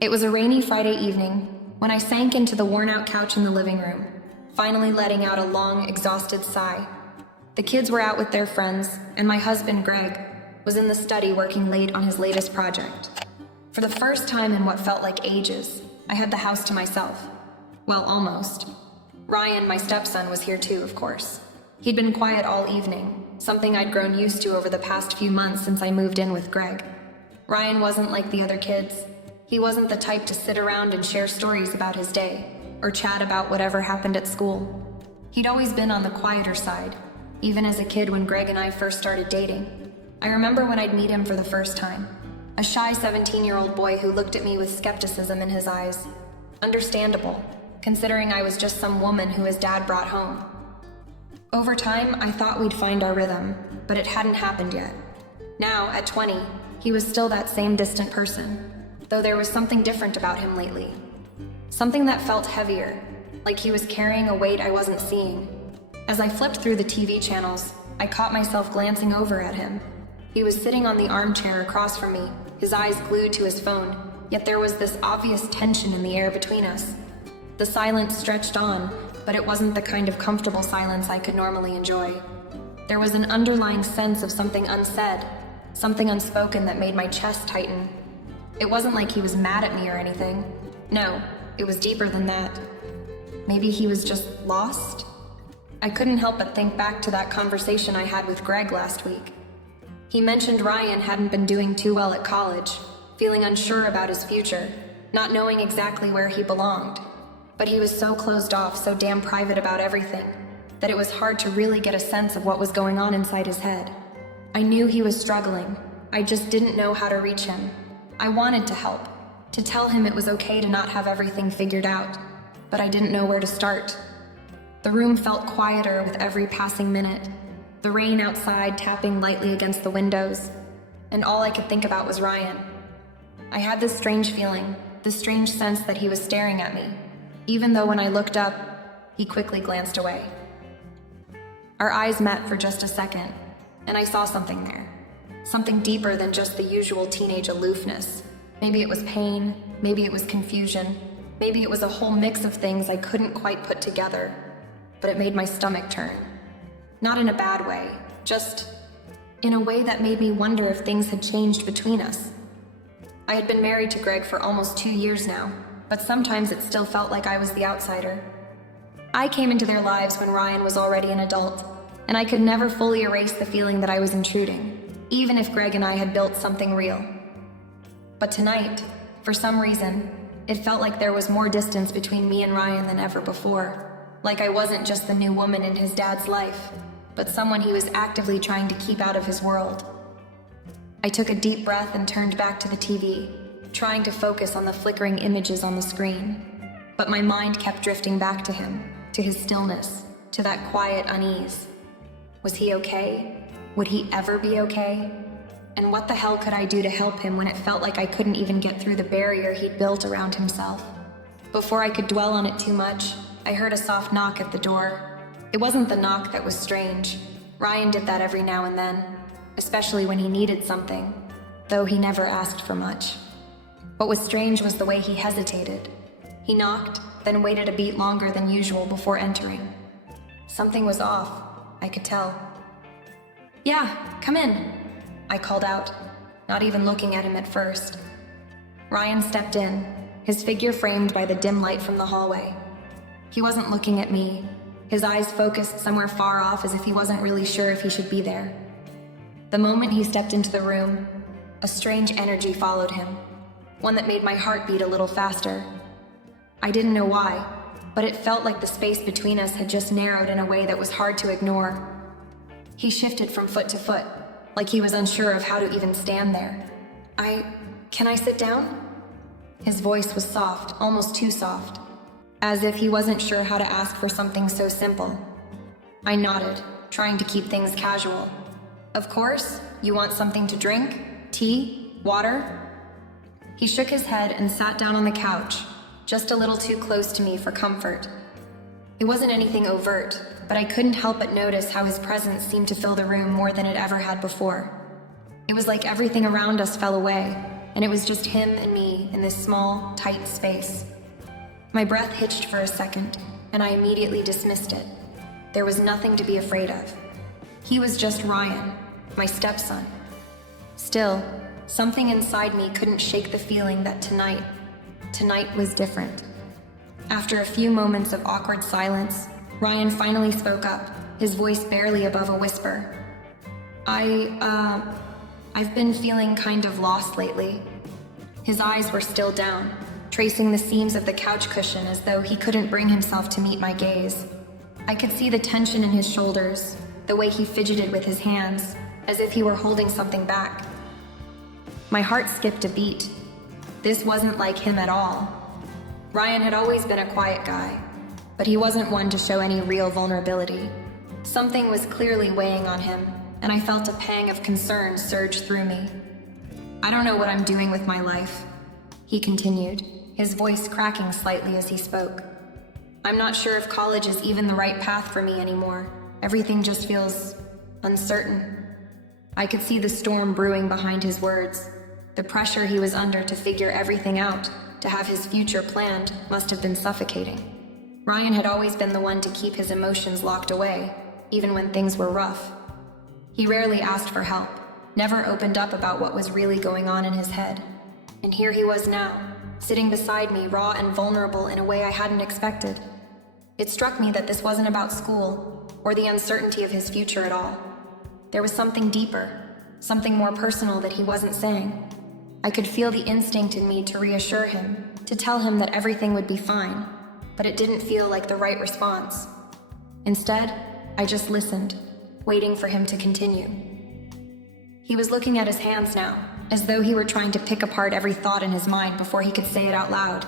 It was a rainy Friday evening when I sank into the worn-out couch in the living room, finally letting out a long, exhausted sigh. The kids were out with their friends, and my husband, Greg, was in the study working late on his latest project. For the first time in what felt like ages, I had the house to myself. Well, almost. Ryan, my stepson, was here too, of course. He'd been quiet all evening, something I'd grown used to over the past few months since I moved in with Greg. Ryan wasn't like the other kids. He wasn't the type to sit around and share stories about his day, or chat about whatever happened at school. He'd always been on the quieter side, even as a kid when Greg and I first started dating. I remember when I'd meet him for the first time. A shy 17-year-old boy who looked at me with skepticism in his eyes. Understandable, considering I was just some woman who his dad brought home. Over time, I thought we'd find our rhythm, but it hadn't happened yet. Now, at 20, he was still that same distant person, though there was something different about him lately. Something that felt heavier, like he was carrying a weight I wasn't seeing. As I flipped through the TV channels, I caught myself glancing over at him. He was sitting on the armchair across from me, his eyes glued to his phone, yet there was this obvious tension in the air between us. The silence stretched on, but it wasn't the kind of comfortable silence I could normally enjoy. There was an underlying sense of something unsaid, something unspoken that made my chest tighten. It wasn't like he was mad at me or anything. No, it was deeper than that. Maybe he was just lost? I couldn't help but think back to that conversation I had with Greg last week. He mentioned Ryan hadn't been doing too well at college, feeling unsure about his future, not knowing exactly where he belonged. But he was so closed off, so damn private about everything, that it was hard to really get a sense of what was going on inside his head. I knew he was struggling. I just didn't know how to reach him. I wanted to help, to tell him it was okay to not have everything figured out, but I didn't know where to start. The room felt quieter with every passing minute, the rain outside tapping lightly against the windows, and all I could think about was Ryan. I had this strange feeling, this strange sense that he was staring at me, even though when I looked up, he quickly glanced away. Our eyes met for just a second, and I saw something there. Something deeper than just the usual teenage aloofness. Maybe it was pain, maybe it was confusion, maybe it was a whole mix of things I couldn't quite put together, but it made my stomach turn. Not in a bad way, just in a way that made me wonder if things had changed between us. I had been married to Greg for almost 2 years now, but sometimes it still felt like I was the outsider. I came into their lives when Ryan was already an adult, and I could never fully erase the feeling that I was intruding, even if Greg and I had built something real. But tonight, for some reason, it felt like there was more distance between me and Ryan than ever before. Like I wasn't just the new woman in his dad's life, but someone he was actively trying to keep out of his world. I took a deep breath and turned back to the TV, trying to focus on the flickering images on the screen. But my mind kept drifting back to him, to his stillness, to that quiet unease. Was he okay? Would he ever be okay? And what the hell could I do to help him when it felt like I couldn't even get through the barrier he'd built around himself? Before I could dwell on it too much, I heard a soft knock at the door. It wasn't the knock that was strange. Ryan did that every now and then, especially when he needed something, though he never asked for much. What was strange was the way he hesitated. He knocked, then waited a beat longer than usual before entering. Something was off, I could tell. "Yeah, come in," I called out, not even looking at him at first. Ryan stepped in, his figure framed by the dim light from the hallway. He wasn't looking at me, his eyes focused somewhere far off as if he wasn't really sure if he should be there. The moment he stepped into the room, a strange energy followed him, one that made my heart beat a little faster. I didn't know why, but it felt like the space between us had just narrowed in a way that was hard to ignore. He shifted from foot to foot, like he was unsure of how to even stand there. Can I sit down?" His voice was soft, almost too soft, as if he wasn't sure how to ask for something so simple. I nodded, trying to keep things casual. "Of course, you want something to drink? Tea? Water?" He shook his head and sat down on the couch, just a little too close to me for comfort. It wasn't anything overt, but I couldn't help but notice how his presence seemed to fill the room more than it ever had before. It was like everything around us fell away, and it was just him and me in this small, tight space. My breath hitched for a second, and I immediately dismissed it. There was nothing to be afraid of. He was just Ryan, my stepson. Still, something inside me couldn't shake the feeling that tonight was different. After a few moments of awkward silence, Ryan finally spoke up, his voice barely above a whisper. I've been feeling kind of lost lately. His eyes were still down, tracing the seams of the couch cushion as though he couldn't bring himself to meet my gaze. I could see the tension in his shoulders, the way he fidgeted with his hands, as if he were holding something back. My heart skipped a beat. This wasn't like him at all. Ryan had always been a quiet guy, but he wasn't one to show any real vulnerability. Something was clearly weighing on him, and I felt a pang of concern surge through me. I don't know what I'm doing with my life, he continued, his voice cracking slightly as he spoke. I'm not sure if college is even the right path for me anymore. Everything just feels uncertain. I could see the storm brewing behind his words. The pressure he was under to figure everything out, to have his future planned, must have been suffocating. Ryan had always been the one to keep his emotions locked away, even when things were rough. He rarely asked for help, never opened up about what was really going on in his head. And here he was now, sitting beside me, raw and vulnerable in a way I hadn't expected. It struck me that this wasn't about school, or the uncertainty of his future at all. There was something deeper, something more personal that he wasn't saying. I could feel the instinct in me to reassure him, to tell him that everything would be fine, but it didn't feel like the right response. Instead, I just listened, waiting for him to continue. He was looking at his hands now, as though he were trying to pick apart every thought in his mind before he could say it out loud.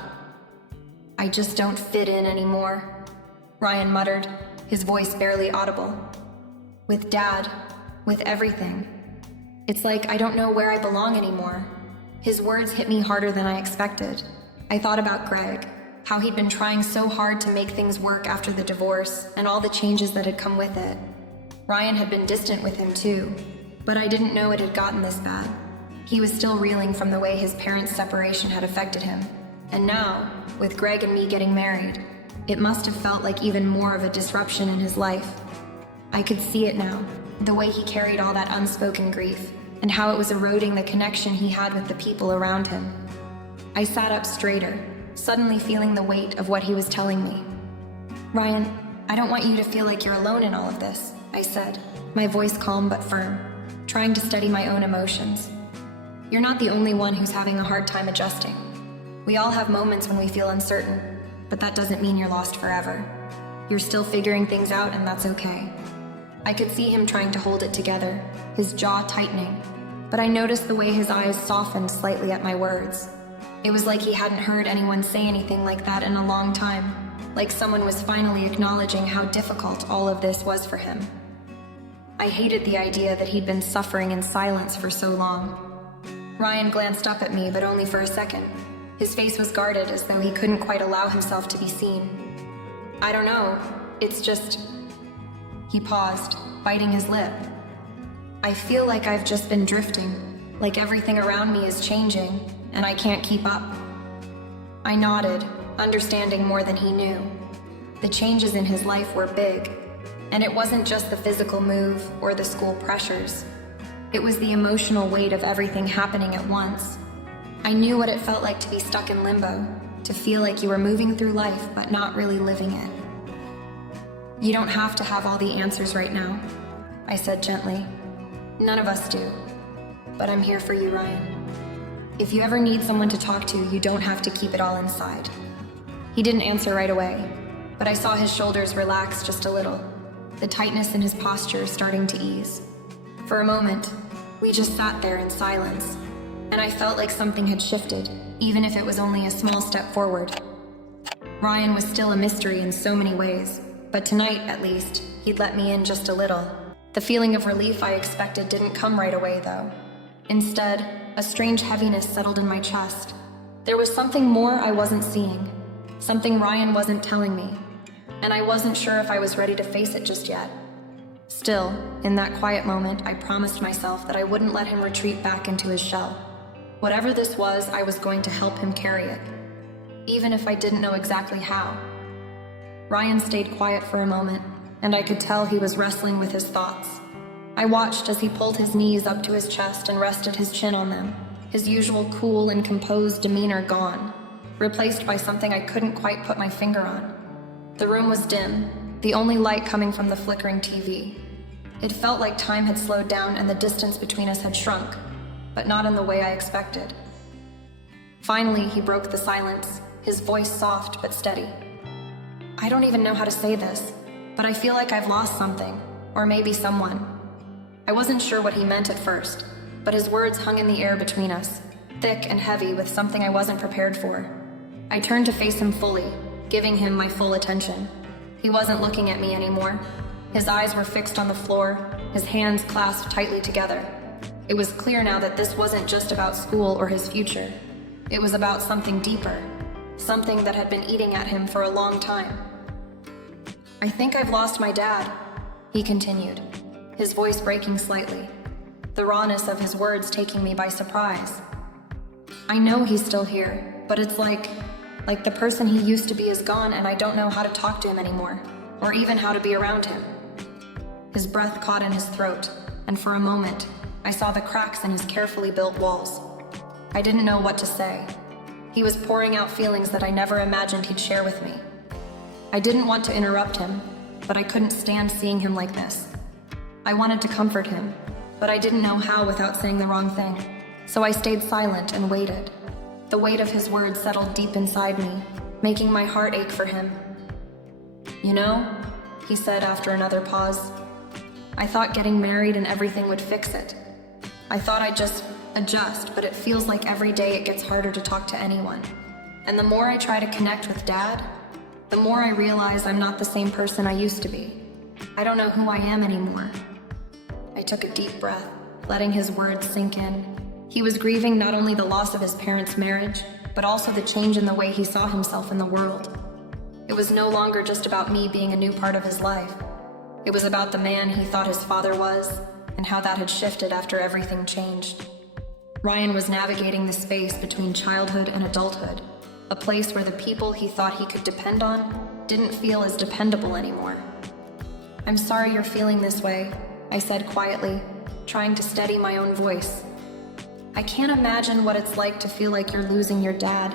I just don't fit in anymore, Ryan muttered, his voice barely audible. With Dad, with everything. It's like I don't know where I belong anymore. His words hit me harder than I expected. I thought about Greg, how he'd been trying so hard to make things work after the divorce and all the changes that had come with it. Ryan had been distant with him too, but I didn't know it had gotten this bad. He was still reeling from the way his parents' separation had affected him. And now, with Greg and me getting married, it must have felt like even more of a disruption in his life. I could see it now, the way he carried all that unspoken grief, and how it was eroding the connection he had with the people around him. I sat up straighter, suddenly feeling the weight of what he was telling me. Ryan, I don't want you to feel like you're alone in all of this, I said, my voice calm but firm, trying to steady my own emotions. You're not the only one who's having a hard time adjusting. We all have moments when we feel uncertain, but that doesn't mean you're lost forever. You're still figuring things out, and that's okay. I could see him trying to hold it together, his jaw tightening, but I noticed the way his eyes softened slightly at my words. It was like he hadn't heard anyone say anything like that in a long time, like someone was finally acknowledging how difficult all of this was for him. I hated the idea that he'd been suffering in silence for so long. Ryan glanced up at me, but only for a second. His face was guarded as though he couldn't quite allow himself to be seen. I don't know, it's just... He paused, biting his lip. I feel like I've just been drifting, like everything around me is changing, and I can't keep up. I nodded, understanding more than he knew. The changes in his life were big, and it wasn't just the physical move or the school pressures. It was the emotional weight of everything happening at once. I knew what it felt like to be stuck in limbo, to feel like you were moving through life but not really living it. You don't have to have all the answers right now, I said gently. None of us do. But I'm here for you, Ryan. If you ever need someone to talk to, you don't have to keep it all inside. He didn't answer right away, but I saw his shoulders relax just a little, the tightness in his posture starting to ease. For a moment, we just sat there in silence, and I felt like something had shifted, even if it was only a small step forward. Ryan was still a mystery in so many ways, but tonight, at least, he'd let me in just a little. The feeling of relief I expected didn't come right away, though. Instead, a strange heaviness settled in my chest. There was something more I wasn't seeing, something Ryan wasn't telling me, and I wasn't sure if I was ready to face it just yet. Still, in that quiet moment, I promised myself that I wouldn't let him retreat back into his shell. Whatever this was, I was going to help him carry it, even if I didn't know exactly how. Ryan stayed quiet for a moment, and I could tell he was wrestling with his thoughts. I watched as he pulled his knees up to his chest and rested his chin on them, his usual cool and composed demeanor gone, replaced by something I couldn't quite put my finger on. The room was dim, the only light coming from the flickering TV. It felt like time had slowed down and the distance between us had shrunk, but not in the way I expected. Finally, he broke the silence, his voice soft but steady. I don't even know how to say this, but I feel like I've lost something, or maybe someone. I wasn't sure what he meant at first, but his words hung in the air between us, thick and heavy with something I wasn't prepared for. I turned to face him fully, giving him my full attention. He wasn't looking at me anymore. His eyes were fixed on the floor, his hands clasped tightly together. It was clear now that this wasn't just about school or his future. It was about something deeper, something that had been eating at him for a long time. I think I've lost my dad, he continued, his voice breaking slightly, the rawness of his words taking me by surprise. I know he's still here, but it's like the person he used to be is gone and I don't know how to talk to him anymore, or even how to be around him. His breath caught in his throat, and for a moment, I saw the cracks in his carefully built walls. I didn't know what to say. He was pouring out feelings that I never imagined he'd share with me. I didn't want to interrupt him, but I couldn't stand seeing him like this. I wanted to comfort him, but I didn't know how without saying the wrong thing. So I stayed silent and waited. The weight of his words settled deep inside me, making my heart ache for him. You know, he said after another pause, I thought getting married and everything would fix it. I thought I'd just adjust, but it feels like every day it gets harder to talk to anyone. And the more I try to connect with Dad, the more I realize I'm not the same person I used to be. I don't know who I am anymore. I took a deep breath, letting his words sink in. He was grieving not only the loss of his parents' marriage, but also the change in the way he saw himself in the world. It was no longer just about me being a new part of his life. It was about the man he thought his father was, and how that had shifted after everything changed. Ryan was navigating the space between childhood and adulthood, a place where the people he thought he could depend on didn't feel as dependable anymore. I'm sorry you're feeling this way, I said quietly, trying to steady my own voice. I can't imagine what it's like to feel like you're losing your dad,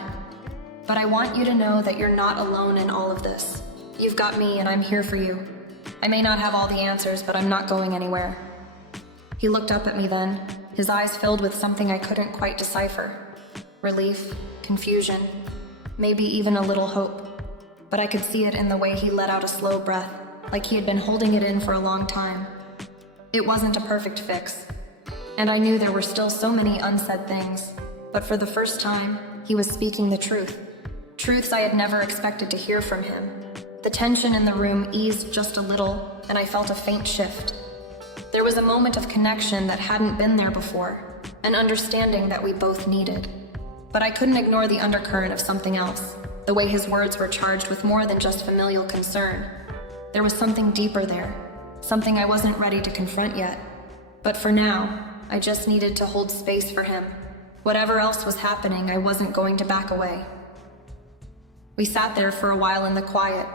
but I want you to know that you're not alone in all of this. You've got me and I'm here for you. I may not have all the answers, but I'm not going anywhere. He looked up at me then, his eyes filled with something I couldn't quite decipher. Relief, confusion, maybe even a little hope. But I could see it in the way he let out a slow breath, like he had been holding it in for a long time. It wasn't a perfect fix, and I knew there were still so many unsaid things, but for the first time, he was speaking the truth. Truths I had never expected to hear from him. The tension in the room eased just a little, and I felt a faint shift. There was a moment of connection that hadn't been there before, an understanding that we both needed. But I couldn't ignore the undercurrent of something else, the way his words were charged with more than just familial concern. There was something deeper there, something I wasn't ready to confront yet. But for now, I just needed to hold space for him. Whatever else was happening, I wasn't going to back away. We sat there for a while in the quiet,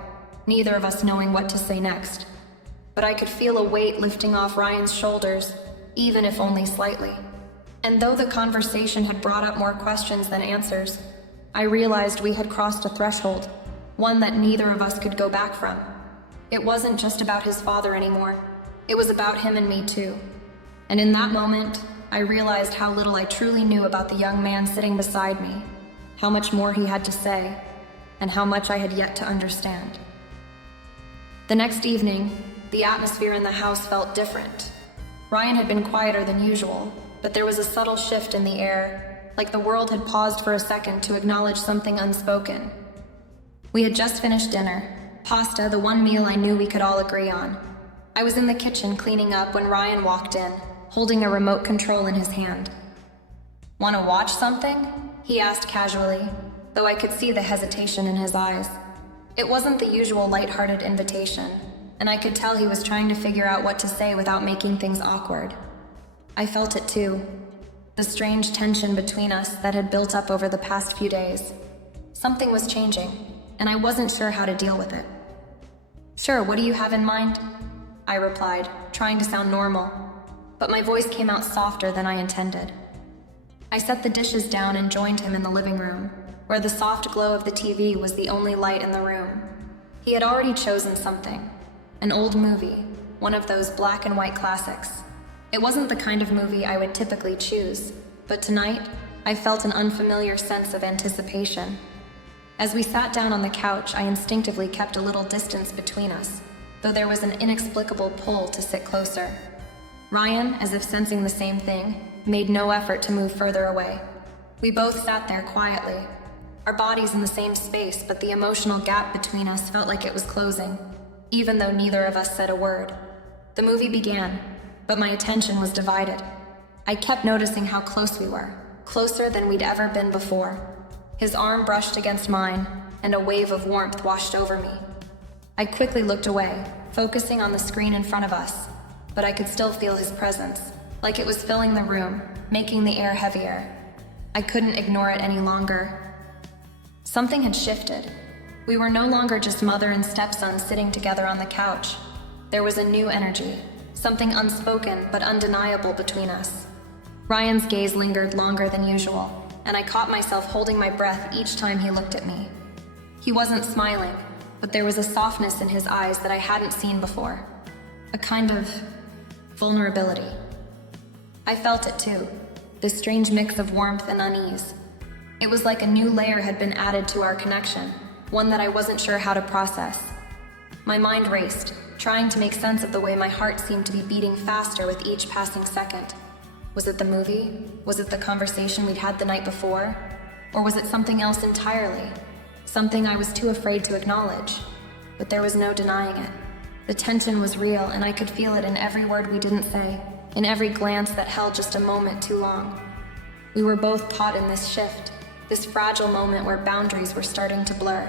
neither of us knowing what to say next. But I could feel a weight lifting off Ryan's shoulders, even if only slightly. And though the conversation had brought up more questions than answers, I realized we had crossed a threshold, one that neither of us could go back from. It wasn't just about his father anymore. It was about him and me too. And in that moment, I realized how little I truly knew about the young man sitting beside me, how much more he had to say, and how much I had yet to understand. The next evening, the atmosphere in the house felt different. Ryan had been quieter than usual, but there was a subtle shift in the air, like the world had paused for a second to acknowledge something unspoken. We had just finished dinner, pasta, the one meal I knew we could all agree on. I was in the kitchen cleaning up when Ryan walked in, holding a remote control in his hand. "Want to watch something?" he asked casually, though I could see the hesitation in his eyes. It wasn't the usual lighthearted invitation, and I could tell he was trying to figure out what to say without making things awkward. I felt it too. the strange tension between us that had built up over the past few days. Something was changing, and I wasn't sure how to deal with it. "Sure, what do you have in mind?" I replied, trying to sound normal, but my voice came out softer than I intended. I set the dishes down and joined him in the living room, where the soft glow of the TV was the only light in the room. He had already chosen something, an old movie, one of those black and white classics. It wasn't the kind of movie I would typically choose, but tonight, I felt an unfamiliar sense of anticipation. As we sat down on the couch, I instinctively kept a little distance between us, though there was an inexplicable pull to sit closer. Ryan, as if sensing the same thing, made no effort to move further away. We both sat there quietly, our bodies in the same space, but the emotional gap between us felt like it was closing, even though neither of us said a word. The movie began, but my attention was divided. I kept noticing how close we were, closer than we'd ever been before. His arm brushed against mine, and a wave of warmth washed over me. I quickly looked away, focusing on the screen in front of us, but I could still feel his presence, like it was filling the room, making the air heavier. I couldn't ignore it any longer. Something had shifted. We were no longer just mother and stepson sitting together on the couch. There was a new energy, something unspoken but undeniable between us. Ryan's gaze lingered longer than usual, and I caught myself holding my breath each time he looked at me. He wasn't smiling, but there was a softness in his eyes that I hadn't seen before. A kind of vulnerability. I felt it too, this strange mix of warmth and unease. It was like a new layer had been added to our connection, one that I wasn't sure how to process. My mind raced, trying to make sense of the way my heart seemed to be beating faster with each passing second. Was it the movie? Was it the conversation we'd had the night before? Or was it something else entirely? Something I was too afraid to acknowledge. But there was no denying it. The tension was real, and I could feel it in every word we didn't say, in every glance that held just a moment too long. We were both caught in this shift, this fragile moment where boundaries were starting to blur.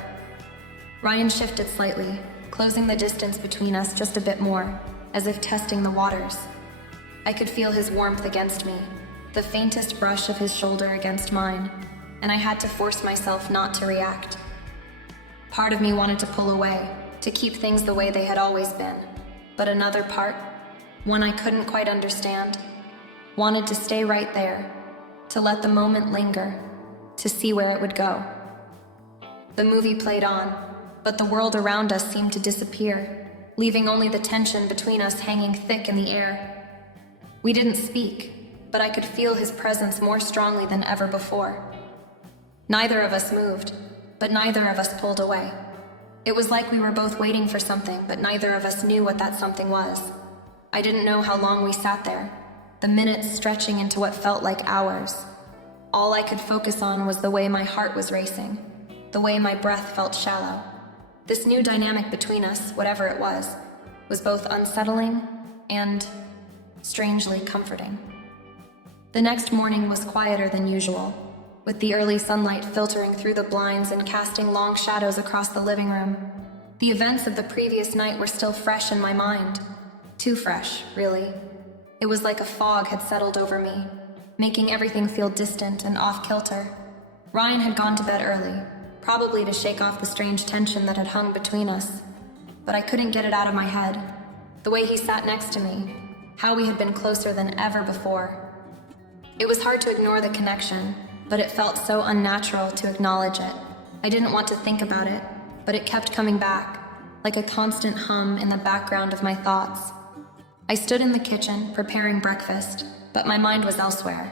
Ryan shifted slightly, closing the distance between us just a bit more, as if testing the waters. I could feel his warmth against me, the faintest brush of his shoulder against mine, and I had to force myself not to react. Part of me wanted to pull away, to keep things the way they had always been, but another part, one I couldn't quite understand, wanted to stay right there, to let the moment linger, to see where it would go. The movie played on, but the world around us seemed to disappear, leaving only the tension between us hanging thick in the air. We didn't speak, but I could feel his presence more strongly than ever before. Neither of us moved, but neither of us pulled away. It was like we were both waiting for something, but neither of us knew what that something was. I didn't know how long we sat there, the minutes stretching into what felt like hours. All I could focus on was the way my heart was racing, the way my breath felt shallow. This new dynamic between us, whatever it was both unsettling and strangely comforting. The next morning was quieter than usual, with the early sunlight filtering through the blinds and casting long shadows across the living room. The events of the previous night were still fresh in my mind. Too fresh, really. It was like a fog had settled over me, making everything feel distant and off-kilter. Ryan had gone to bed early, probably to shake off the strange tension that had hung between us. But I couldn't get it out of my head. The way he sat next to me, how we had been closer than ever before. It was hard to ignore the connection, but it felt so unnatural to acknowledge it. I didn't want to think about it, but it kept coming back, like a constant hum in the background of my thoughts. I stood in the kitchen, preparing breakfast, but my mind was elsewhere.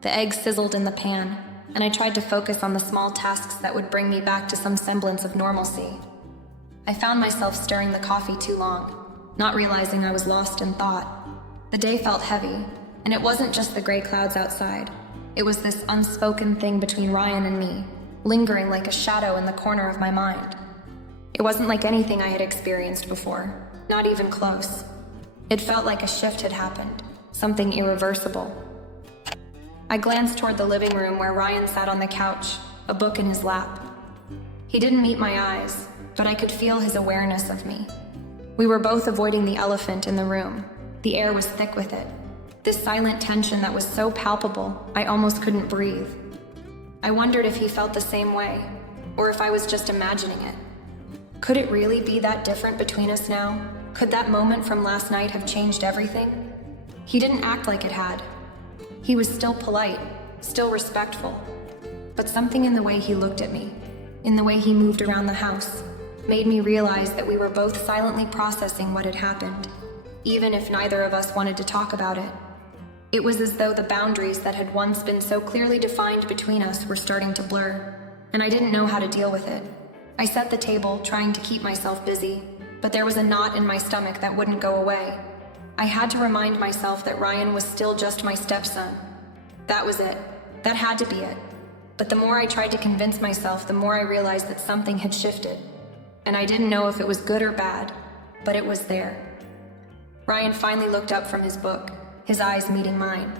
The eggs sizzled in the pan, and I tried to focus on the small tasks that would bring me back to some semblance of normalcy. I found myself stirring the coffee too long, not realizing I was lost in thought. The day felt heavy, and it wasn't just the gray clouds outside. It was this unspoken thing between Ryan and me, lingering like a shadow in the corner of my mind. It wasn't like anything I had experienced before, not even close. It felt like a shift had happened, something irreversible. I glanced toward the living room where Ryan sat on the couch, a book in his lap. He didn't meet my eyes, but I could feel his awareness of me. We were both avoiding the elephant in the room. The air was thick with it. This silent tension that was so palpable, I almost couldn't breathe. I wondered if he felt the same way, or if I was just imagining it. Could it really be that different between us now? Could that moment from last night have changed everything? He didn't act like it had. He was still polite, still respectful. But something in the way he looked at me, in the way he moved around the house, made me realize that we were both silently processing what had happened, even if neither of us wanted to talk about it. It was as though the boundaries that had once been so clearly defined between us were starting to blur, and I didn't know how to deal with it. I set the table, trying to keep myself busy, but there was a knot in my stomach that wouldn't go away. I had to remind myself that Ryan was still just my stepson. That was it. That had to be it. But the more I tried to convince myself, the more I realized that something had shifted. And I didn't know if it was good or bad, but it was there. Ryan finally looked up from his book, his eyes meeting mine.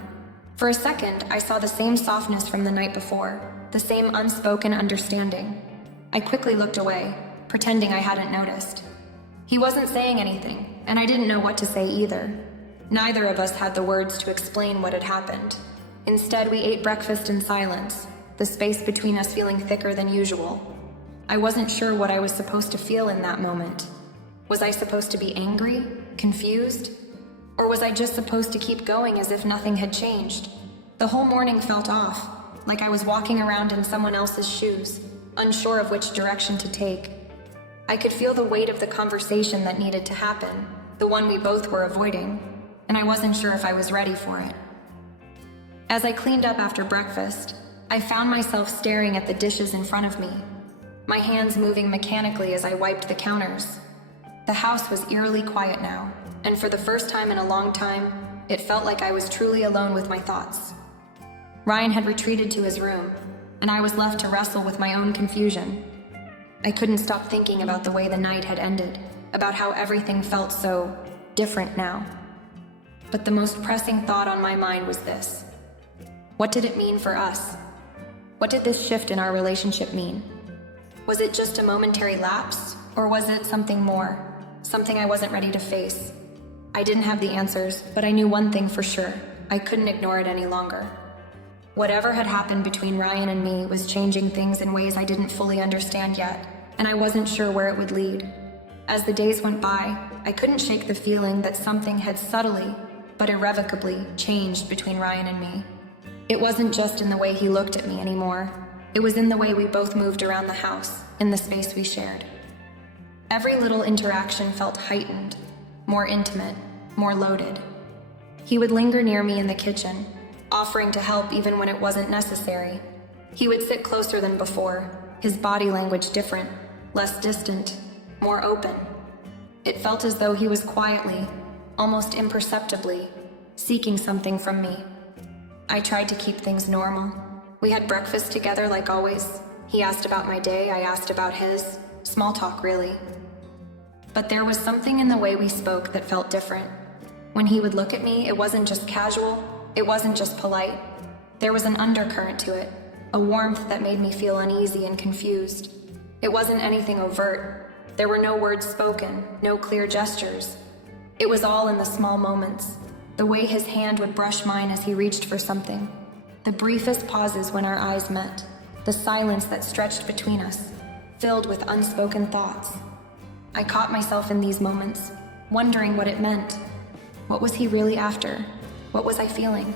For a second, I saw the same softness from the night before, the same unspoken understanding. I quickly looked away, pretending I hadn't noticed. He wasn't saying anything, and I didn't know what to say either. Neither of us had the words to explain what had happened. Instead, we ate breakfast in silence, the space between us feeling thicker than usual. I wasn't sure what I was supposed to feel in that moment. Was I supposed to be angry, confused? Or was I just supposed to keep going as if nothing had changed? The whole morning felt off, like I was walking around in someone else's shoes, unsure of which direction to take. I could feel the weight of the conversation that needed to happen, the one we both were avoiding, and I wasn't sure if I was ready for it. As I cleaned up after breakfast, I found myself staring at the dishes in front of me, my hands moving mechanically as I wiped the counters. The house was eerily quiet now, and for the first time in a long time, it felt like I was truly alone with my thoughts. Ryan had retreated to his room, and I was left to wrestle with my own confusion. I couldn't stop thinking about the way the night had ended, about how everything felt so different now. But the most pressing thought on my mind was this. What did it mean for us? What did this shift in our relationship mean? Was it just a momentary lapse, or was it something more, something I wasn't ready to face? I didn't have the answers, but I knew one thing for sure. I couldn't ignore it any longer. Whatever had happened between Ryan and me was changing things in ways I didn't fully understand yet, and I wasn't sure where it would lead. As the days went by, I couldn't shake the feeling that something had subtly, but irrevocably, changed between Ryan and me. It wasn't just in the way he looked at me anymore. It was in the way we both moved around the house, in the space we shared. Every little interaction felt heightened, more intimate, more loaded. He would linger near me in the kitchen, offering to help even when it wasn't necessary. He would sit closer than before, his body language different, less distant, more open. It felt as though he was quietly, almost imperceptibly, seeking something from me. I tried to keep things normal. We had breakfast together like always. He asked about my day, I asked about his. Small talk, really. But there was something in the way we spoke that felt different. When he would look at me, it wasn't just casual, it wasn't just polite. There was an undercurrent to it, a warmth that made me feel uneasy and confused. It wasn't anything overt. There were no words spoken, no clear gestures. It was all in the small moments. The way his hand would brush mine as he reached for something. The briefest pauses when our eyes met. The silence that stretched between us, filled with unspoken thoughts. I caught myself in these moments, wondering what it meant. What was he really after? What was I feeling?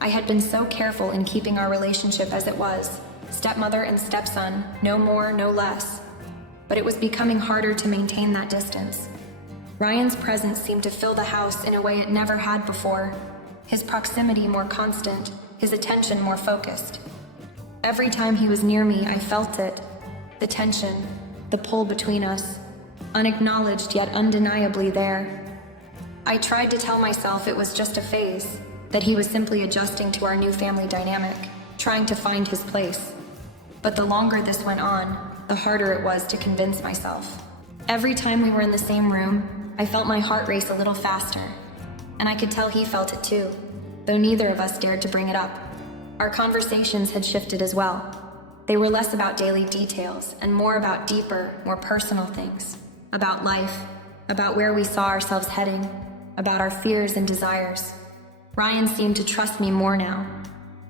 I had been so careful in keeping our relationship as it was. Stepmother and stepson, no more, no less. But it was becoming harder to maintain that distance. Ryan's presence seemed to fill the house in a way it never had before. His proximity more constant, his attention more focused. Every time he was near me, I felt it. The tension, the pull between us, unacknowledged yet undeniably there. I tried to tell myself it was just a phase, that he was simply adjusting to our new family dynamic, trying to find his place. But the longer this went on, the harder it was to convince myself. Every time we were in the same room, I felt my heart race a little faster, and I could tell he felt it too, though neither of us dared to bring it up. Our conversations had shifted as well. They were less about daily details and more about deeper, more personal things, about life, about where we saw ourselves heading, about our fears and desires. Ryan seemed to trust me more now.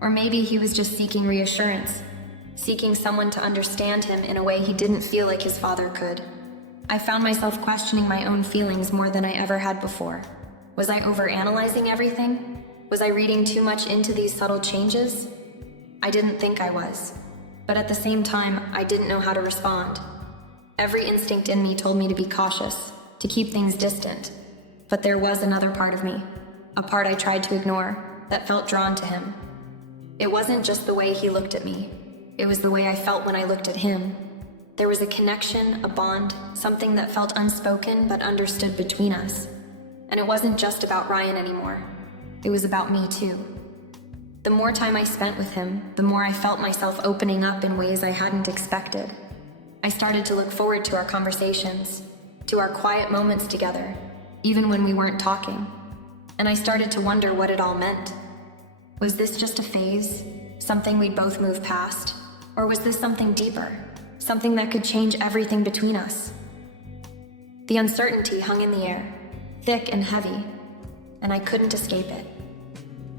Or maybe he was just seeking reassurance, seeking someone to understand him in a way he didn't feel like his father could. I found myself questioning my own feelings more than I ever had before. Was I overanalyzing everything? Was I reading too much into these subtle changes? I didn't think I was. But at the same time, I didn't know how to respond. Every instinct in me told me to be cautious, to keep things distant. But there was another part of me, a part I tried to ignore, that felt drawn to him. It wasn't just the way he looked at me. It was the way I felt when I looked at him. There was a connection, a bond, something that felt unspoken but understood between us. And it wasn't just about Ryan anymore. It was about me too. The more time I spent with him, the more I felt myself opening up in ways I hadn't expected. I started to look forward to our conversations, to our quiet moments together, even when we weren't talking. And I started to wonder what it all meant. Was this just a phase, something we'd both move past? Or was this something deeper, something that could change everything between us? The uncertainty hung in the air, thick and heavy, and I couldn't escape it.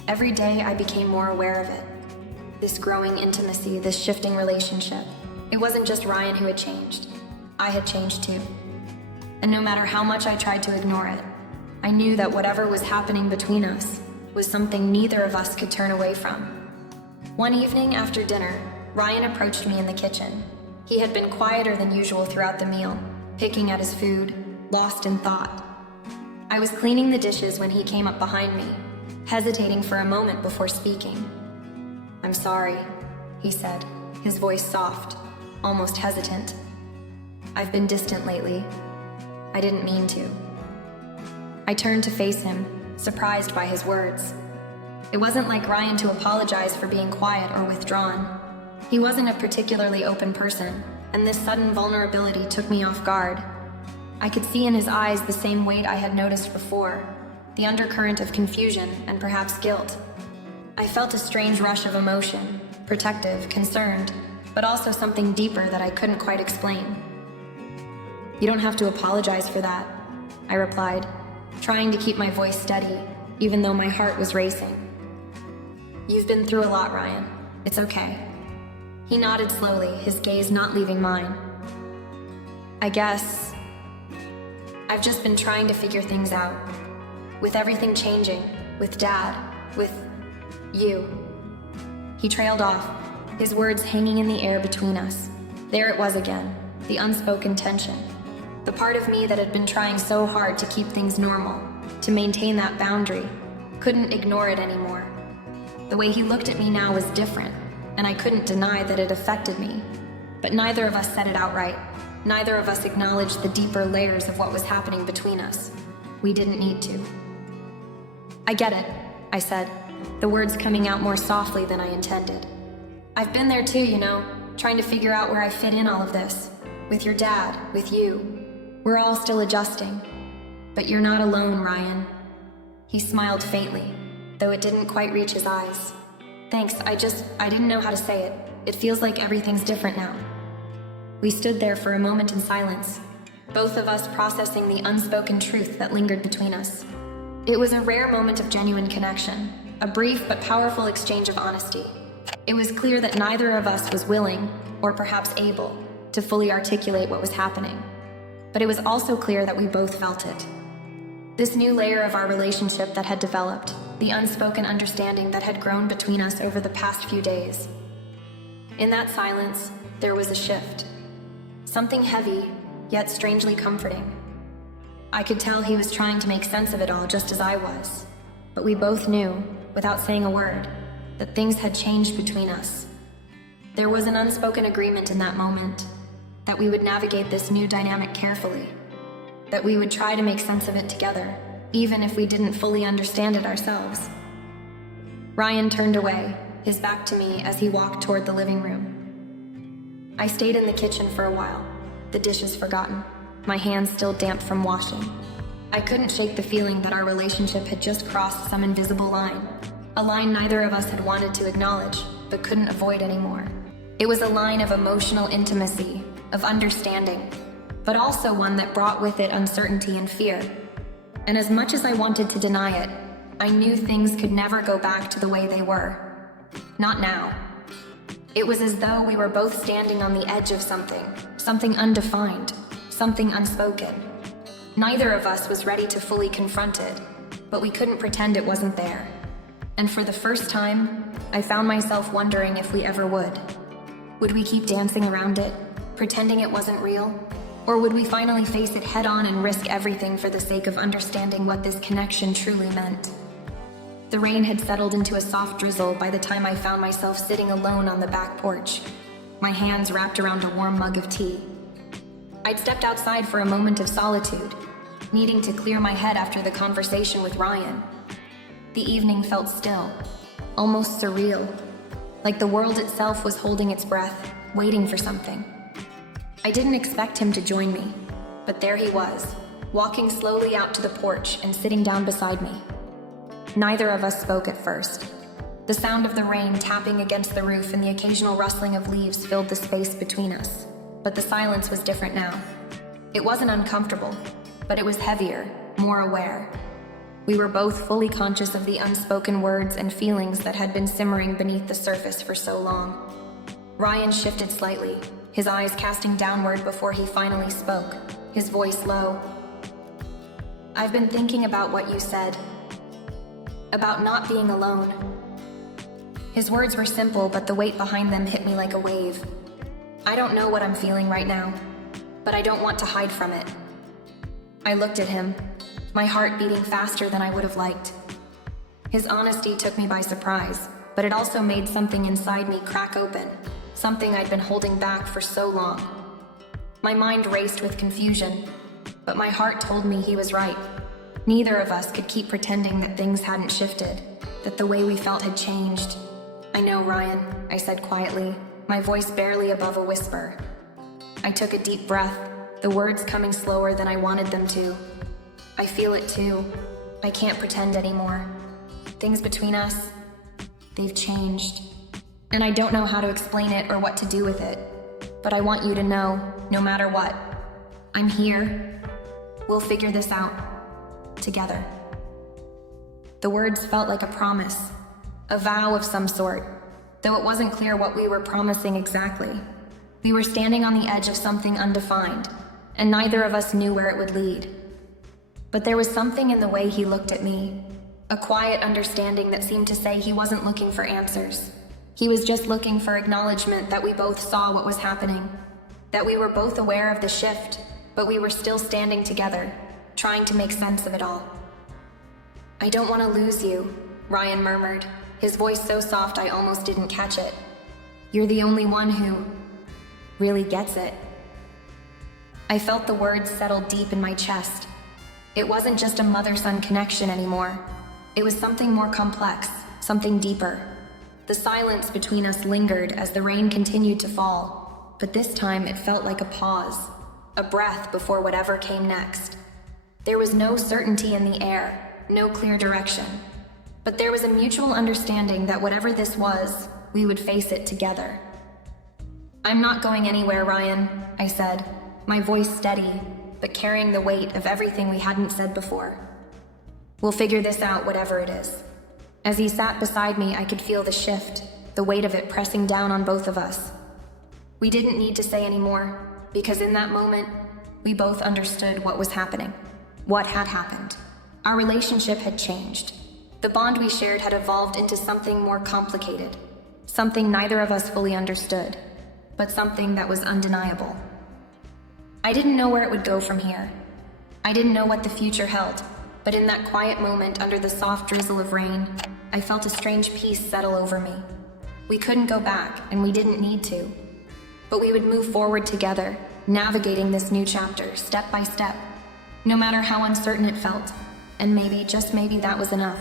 Every day I became more aware of it. This growing intimacy, this shifting relationship. It wasn't just Ryan who had changed. I had changed too. And no matter how much I tried to ignore it, I knew that whatever was happening between us was something neither of us could turn away from. One evening after dinner, Ryan approached me in the kitchen. He had been quieter than usual throughout the meal, picking at his food, lost in thought. I was cleaning the dishes when he came up behind me, hesitating for a moment before speaking. "I'm sorry," he said, his voice soft, almost hesitant. "I've been distant lately. I didn't mean to." I turned to face him, surprised by his words. It wasn't like Ryan to apologize for being quiet or withdrawn. He wasn't a particularly open person, and this sudden vulnerability took me off guard. I could see in his eyes the same weight I had noticed before, the undercurrent of confusion and perhaps guilt. I felt a strange rush of emotion, protective, concerned, but also something deeper that I couldn't quite explain. "You don't have to apologize for that," I replied, trying to keep my voice steady, even though my heart was racing. "You've been through a lot, Ryan. It's okay." He nodded slowly, his gaze not leaving mine. "I guess I've just been trying to figure things out. With everything changing, with Dad, with you." He trailed off, his words hanging in the air between us. There it was again, the unspoken tension. The part of me that had been trying so hard to keep things normal, to maintain that boundary, couldn't ignore it anymore. The way he looked at me now was different, and I couldn't deny that it affected me. But neither of us said it outright. Neither of us acknowledged the deeper layers of what was happening between us. We didn't need to. "I get it," I said, the words coming out more softly than I intended. "I've been there too, trying to figure out where I fit in all of this. With your dad, with you. We're all still adjusting. But you're not alone, Ryan." He smiled faintly, though it didn't quite reach his eyes. "Thanks, I didn't know how to say it. It feels like everything's different now." We stood there for a moment in silence, both of us processing the unspoken truth that lingered between us. It was a rare moment of genuine connection, a brief but powerful exchange of honesty. It was clear that neither of us was willing, or perhaps able, to fully articulate what was happening. But it was also clear that we both felt it. This new layer of our relationship that had developed, the unspoken understanding that had grown between us over the past few days. In that silence, there was a shift. Something heavy, yet strangely comforting. I could tell he was trying to make sense of it all just as I was. But we both knew, without saying a word, that things had changed between us. There was an unspoken agreement in that moment, that we would navigate this new dynamic carefully, that we would try to make sense of it together, even if we didn't fully understand it ourselves. Ryan turned away, his back to me as he walked toward the living room. I stayed in the kitchen for a while, the dishes forgotten, my hands still damp from washing. I couldn't shake the feeling that our relationship had just crossed some invisible line, a line neither of us had wanted to acknowledge, but couldn't avoid anymore. It was a line of emotional intimacy, of understanding, but also one that brought with it uncertainty and fear. And as much as I wanted to deny it, I knew things could never go back to the way they were. Not now. It was as though we were both standing on the edge of something undefined, something unspoken. Neither of us was ready to fully confront it, but we couldn't pretend it wasn't there. And for the first time, I found myself wondering if we ever would. Would we keep dancing around it, pretending it wasn't real? Or would we finally face it head-on and risk everything for the sake of understanding what this connection truly meant? The rain had settled into a soft drizzle by the time I found myself sitting alone on the back porch, my hands wrapped around a warm mug of tea. I'd stepped outside for a moment of solitude, needing to clear my head after the conversation with Ryan. The evening felt still, almost surreal, like the world itself was holding its breath, waiting for something. I didn't expect him to join me, but there he was, walking slowly out to the porch and sitting down beside me. Neither of us spoke at first. The sound of the rain tapping against the roof and the occasional rustling of leaves filled the space between us, but the silence was different now. It wasn't uncomfortable, but it was heavier, more aware. We were both fully conscious of the unspoken words and feelings that had been simmering beneath the surface for so long. Ryan shifted slightly, his eyes casting downward before he finally spoke, his voice low. "I've been thinking about what you said. About not being alone." His words were simple, but the weight behind them hit me like a wave. I don't know what I'm feeling right now, but I don't want to hide from it. I looked at him, my heart beating faster than I would have liked. His honesty took me by surprise, but it also made something inside me crack open, something I'd been holding back for so long. My mind raced with confusion, but my heart told me he was right. Neither of us could keep pretending that things hadn't shifted, that the way we felt had changed. "I know, Ryan," I said quietly, my voice barely above a whisper. I took a deep breath, the words coming slower than I wanted them to. "I feel it too. I can't pretend anymore. Things between us, they've changed. And I don't know how to explain it or what to do with it. But I want you to know, no matter what, I'm here. We'll figure this out. Together." The words felt like a promise, a vow of some sort, though it wasn't clear what we were promising exactly. We were standing on the edge of something undefined, and neither of us knew where it would lead. But there was something in the way he looked at me, a quiet understanding that seemed to say he wasn't looking for answers. He was just looking for acknowledgement that we both saw what was happening, that we were both aware of the shift, but we were still standing together, trying to make sense of it all. "I don't want to lose you," Ryan murmured, his voice so soft I almost didn't catch it. "You're the only one who really gets it." I felt the words settle deep in my chest. It wasn't just a mother-son connection anymore. It was something more complex, something deeper. The silence between us lingered as the rain continued to fall, but this time it felt like a pause, a breath before whatever came next. There was no certainty in the air, no clear direction, but there was a mutual understanding that whatever this was, we would face it together. "I'm not going anywhere, Ryan," I said, my voice steady, but carrying the weight of everything we hadn't said before. "We'll figure this out, whatever it is." As he sat beside me, I could feel the shift, the weight of it pressing down on both of us. We didn't need to say any more, because in that moment, we both understood what was happening, what had happened. Our relationship had changed. The bond we shared had evolved into something more complicated, something neither of us fully understood, but something that was undeniable. I didn't know where it would go from here. I didn't know what the future held, but in that quiet moment under the soft drizzle of rain, I felt a strange peace settle over me. We couldn't go back, and we didn't need to. But we would move forward together, navigating this new chapter, step by step, no matter how uncertain it felt. And maybe, just maybe, that was enough.